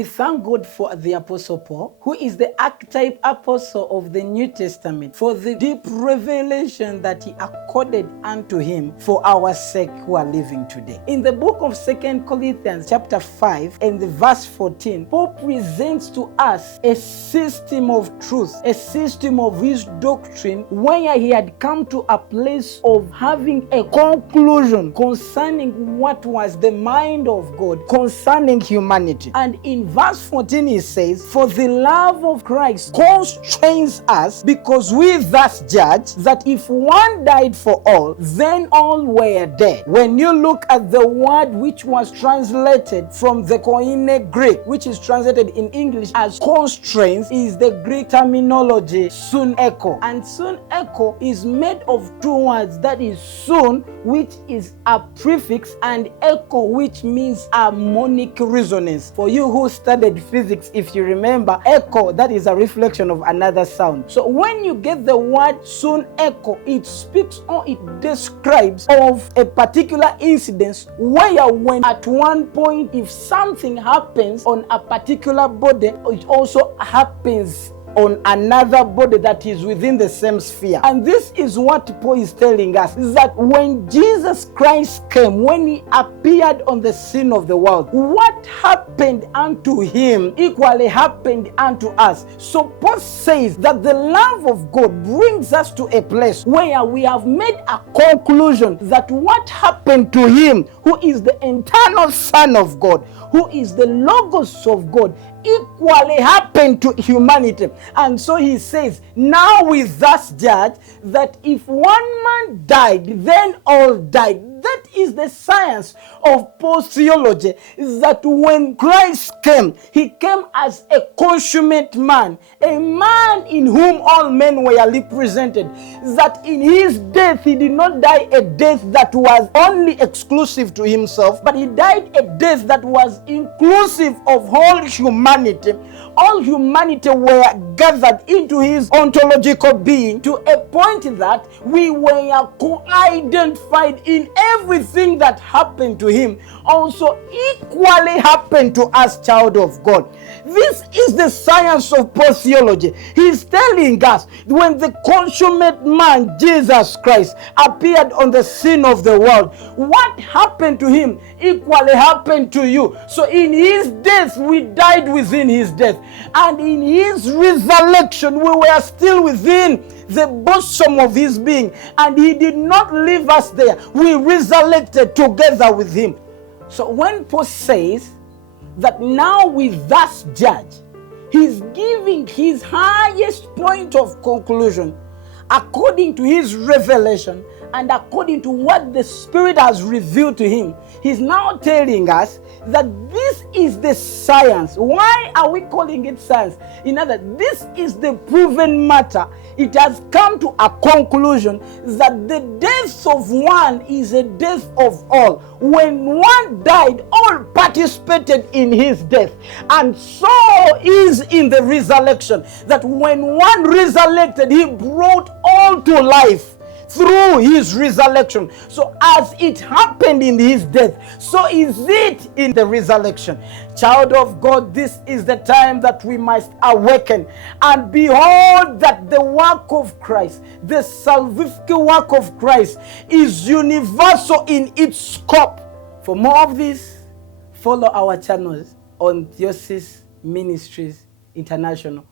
We thank God for the Apostle Paul, who is the archetype apostle of the New Testament, for the deep revelation that he accorded unto him for our sake who are living today. In the book of 2 Corinthians chapter 5 and the verse 14, Paul presents to us a system of truth, a system of his doctrine, where he had come to a place of having a conclusion concerning what was the mind of God concerning humanity. And in verse 14 he says, "For the love of Christ constrains us, because we thus judge that if one died for all, then all were dead." When you look at the word which was translated from the Koine Greek, which is translated in English as constraints, is the Greek terminology sun echo. And sun echo is made of two words, that is sun, which is a prefix, and echo, which means harmonic resonance. For you who studied physics, if you remember, echo, that is a reflection of another sound. So when you get the word sun echo, it speaks or it describes of a particular incident where when at one point, if something happens on a particular body, it also happens on another body that is within the same sphere. And this is what Paul is telling us, is that when Jesus Christ came, when he appeared on the scene of the world, what happened unto him equally happened unto us. So Paul says that the love of God brings us to a place where we have made a conclusion that what happened to him, who is the eternal Son of God, who is the Logos of God, equally happened to humanity. And so he says, now we thus judge that if one man died, then all died. That is the science of post-theology, that when Christ came, he came as a consummate man, a man in whom all men were represented, that in his death he did not die a death that was only exclusive to himself, but he died a death that was inclusive of all humanity. All humanity were gathered into his ontological being, to a point that we were co-identified in everything that happened to him also equally happened to us, child of God. This is the science of post-theology. He's telling us when the consummate man, Jesus Christ, appeared on the scene of the world, what happened to him equally happened to you. So in his death, we died within his death. And in his resurrection, we were still within the bosom of his being. And he did not leave us there. We resurrected together with him. So when Paul says that now we thus judge, he's giving his highest point of conclusion according to his revelation and according to what the Spirit has revealed to him. He's now telling us that this is the science. Why are we calling it science? In other words, this is the proven matter. It has come to a conclusion that the death of one is a death of all. When one died, all participated in his death. And so is in the resurrection, that when one resurrected, he brought all to life through his resurrection. So as it happened in his death, so is it in the resurrection. Child of God, this is the time that we must awaken and behold that the work of Christ, the salvific work of Christ, is universal in its scope. For more of this, follow our channels on Theosis Ministries International.